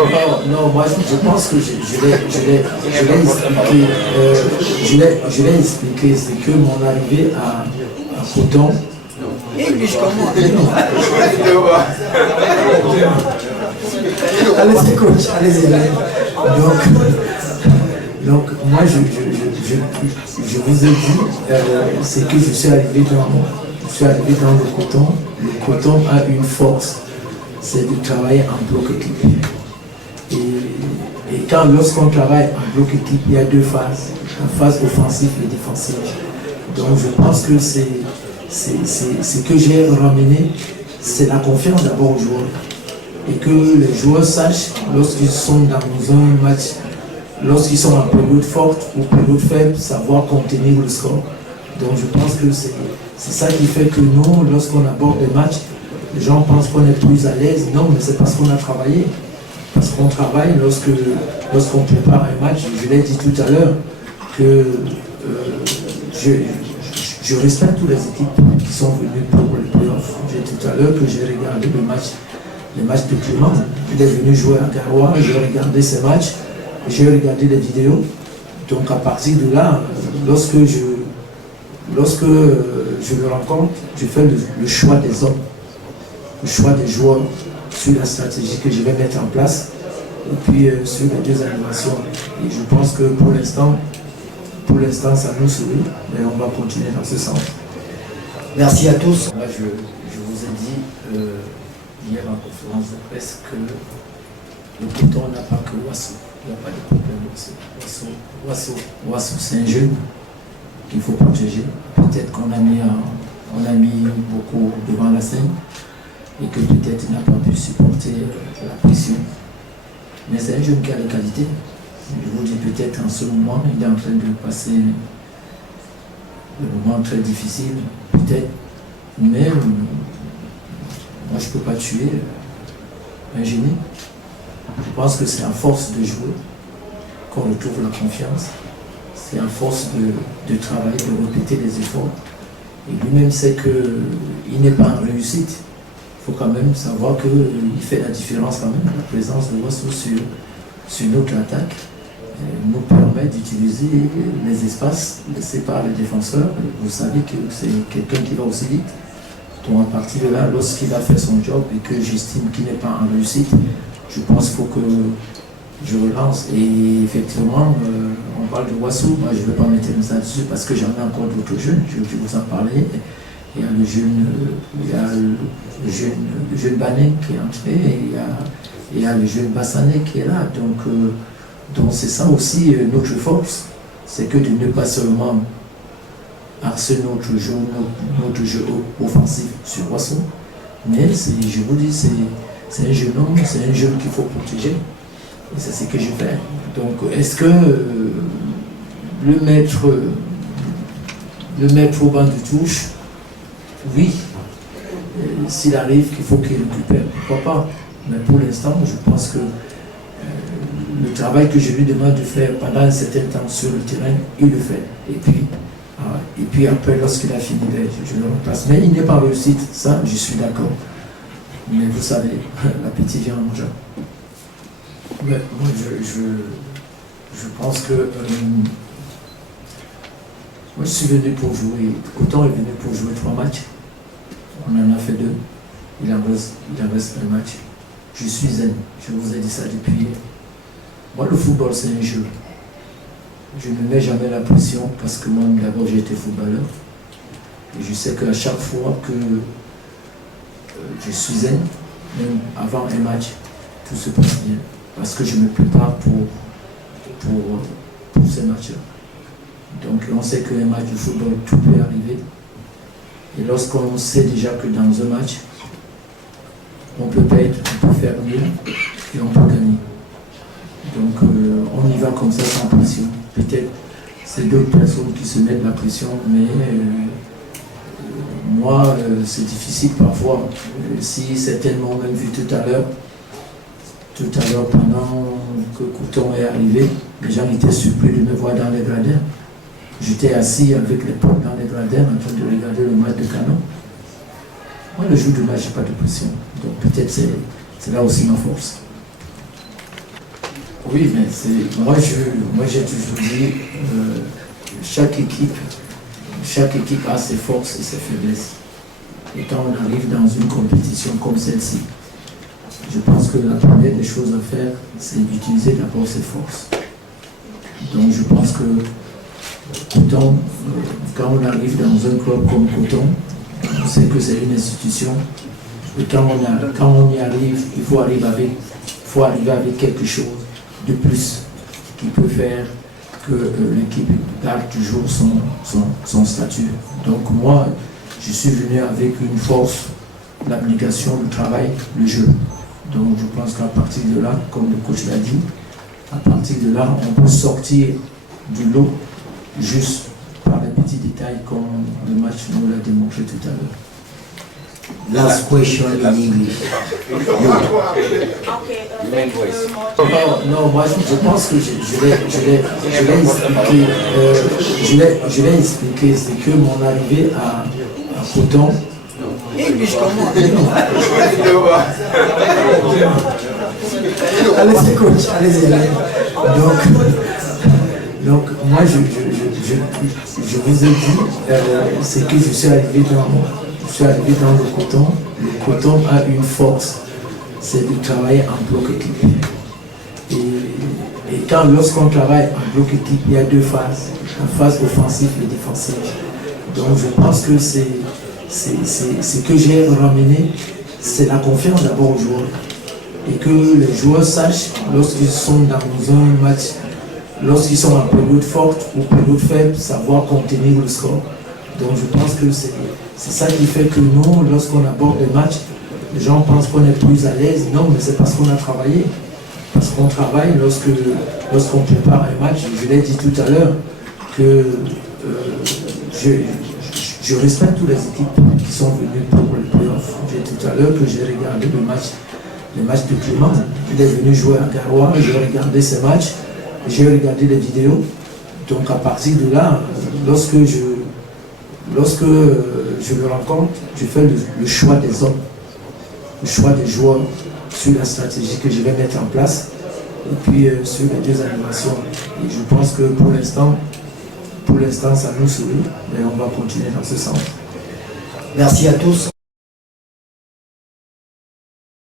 Non, moi je pense que je l'ai expliqué, c'est que mon arrivée à Coton. English, comment? Allez-y, coach, allez-y. Donc moi je vous ai dit, c'est que je suis arrivé dans le Coton. Le Coton a une force, c'est de travailler en bloc équipe. Et lorsqu'on travaille en bloc équipe, il y a deux phases, la phase offensive et défensive. Donc je pense que ce que j'ai ramené, c'est la confiance d'abord aux joueurs. Et que les joueurs sachent, lorsqu'ils sont dans un match, lorsqu'ils sont en période forte ou période faible, savoir contenir le score. Donc je pense que c'est ça qui fait que nous, lorsqu'on aborde des matchs, les gens pensent qu'on est plus à l'aise. Non, mais c'est parce qu'on a travaillé. Parce qu'on travaille lorsqu'on prépare un match. Je l'ai dit tout à l'heure que je respecte toutes les équipes qui sont venues pour les playoffs. J'ai dit tout à l'heure que j'ai regardé les matchs de Clément. Il est venu jouer à Garoua, j'ai regardé ses matchs, j'ai regardé les vidéos. Donc à partir de là, lorsque je le rencontre, je fais le choix des hommes, le choix des joueurs sur la stratégie que je vais mettre en place et puis sur les deux animations. Et je pense que pour l'instant ça nous sourit, mais on va continuer dans ce sens. Merci à tous. Moi je vous ai dit hier en conférence de presse que le Coton n'a pas que Ouassou. Il n'y a pas de problème Ouassou, c'est un jeune qu'il faut protéger. Peut-être qu'on a mis beaucoup devant la scène et que peut-être il n'a pas pu supporter la pression. Mais c'est un jeune qui a des qualités. Je vous dis peut-être en ce moment, il est en train de passer un moment très difficile, peut-être. Mais moi je ne peux pas tuer un génie. Je pense que c'est à force de jouer qu'on retrouve la confiance. C'est à force de travailler, de répéter les efforts. Et lui-même sait qu'il n'est pas en réussite. Il faut quand même savoir qu'il fait la différence quand même. La présence de Ouassou sur notre attaque nous permet d'utiliser les espaces laissés par les défenseurs. Vous savez que c'est quelqu'un qui va aussi vite. Donc à partir de là, lorsqu'il a fait son job et que j'estime qu'il n'est pas en réussite, je pense qu'il faut que je relance. Et effectivement, on parle de Ouassou, moi je ne vais pas mettre ça dessus parce que j'en ai encore d'autres jeunes, je vais vous en parler. Il y a le jeune Bané qui est entré, et il y a le jeune Bassané qui est là. Donc c'est ça aussi notre force, c'est que de ne pas seulement axer notre jeu offensif sur Ouassou, mais je vous dis, c'est un jeune homme, c'est un jeune qu'il faut protéger. Et c'est ce que je fais. Donc est-ce que le mettre au banc de touche, oui, s'il arrive qu'il faut qu'il récupère, pourquoi pas. Mais pour l'instant, je pense que le travail que je lui demande de faire pendant un certain temps sur le terrain, il le fait. Et puis après, lorsqu'il a fini, je le remplace. Mais il n'est pas réussi, ça, je suis d'accord. Mais vous savez, l'appétit vient en mangeant. Mais moi, je pense que moi, je suis venu pour jouer. Coton est venu pour jouer 3 matchs. On en a fait 2. Il en reste un match. Je suis zen. Je vous ai dit ça depuis hier. Moi, le football, c'est un jeu. Je ne mets jamais la pression parce que moi, d'abord, j'ai été footballeur. Et je sais qu'à chaque fois que je suis zen, même avant un match, tout se passe bien. Parce que je me prépare pour ces matchs-là. Donc on sait qu'un match de football, tout peut arriver. Et lorsqu'on sait déjà que dans un match, on peut perdre, on peut faire mieux et on peut gagner. Donc on y va comme ça sans pression. Peut-être c'est d'autres personnes qui se mettent la pression, mais moi c'est difficile parfois. Si certainement même vu tout à l'heure, pendant que Coton est arrivé, les gens étaient surpris de me voir dans les gradins. J'étais assis avec les potes dans les gradins en train de regarder le match de Canon. Moi, le jour du match, je n'ai pas de pression. Donc peut-être c'est là aussi ma force. Oui, mais moi j'ai toujours dit, chaque équipe a ses forces et ses faiblesses. Et quand on arrive dans une compétition comme celle-ci, je pense que la première des choses à faire, c'est d'utiliser d'abord ses forces. Donc je pense que Coton, quand on arrive dans un club comme Coton, on sait que c'est une institution. Et quand on y arrive, il faut arriver avec quelque chose de plus qui peut faire que l'équipe garde toujours son statut. Donc moi, je suis venu avec une force, l'abnégation, le travail, le jeu. Donc je pense qu'à partir de là, comme le coach l'a dit, à partir de là, on peut sortir du lot juste par les petits détails comme le match nous l'a démontré tout à l'heure. Last question in English. Non, moi je pense que je l'ai expliqué, c'est que mon arrivée à Coton. English, come on. Allez-y coach, allez-y. Donc moi je vous ai dit, c'est que je suis arrivé dans le Coton. Le Coton a une force, c'est de travailler en bloc équipe. Et lorsqu'on travaille en bloc équipe, il y a deux phases, la phase offensive et défensive. Donc je pense que c'est ce que j'ai ramené, c'est la confiance d'abord aux joueurs. Et que les joueurs sachent, lorsqu'ils sont dans un match, lorsqu'ils sont en période forte ou période faible, savoir contenir le score. Donc je pense que c'est ça qui fait que nous, lorsqu'on aborde des matchs, les gens pensent qu'on est plus à l'aise. Non, mais c'est parce qu'on a travaillé. Parce qu'on travaille lorsqu'on prépare un match. Je l'ai dit tout à l'heure que je respecte toutes les équipes qui sont venues pour le playoff. J'ai dit tout à l'heure que j'ai regardé le match de Clément. Il est venu jouer à Garoua, j'ai regardé ses matchs, j'ai regardé les vidéos. Donc à partir de là, lorsque je le rencontre, je fais le choix des hommes, le choix des joueurs sur la stratégie que je vais mettre en place et puis sur les deux animations. Et je pense que pour l'instant, ça nous sourit, mais on va continuer dans ce sens. Merci à tous.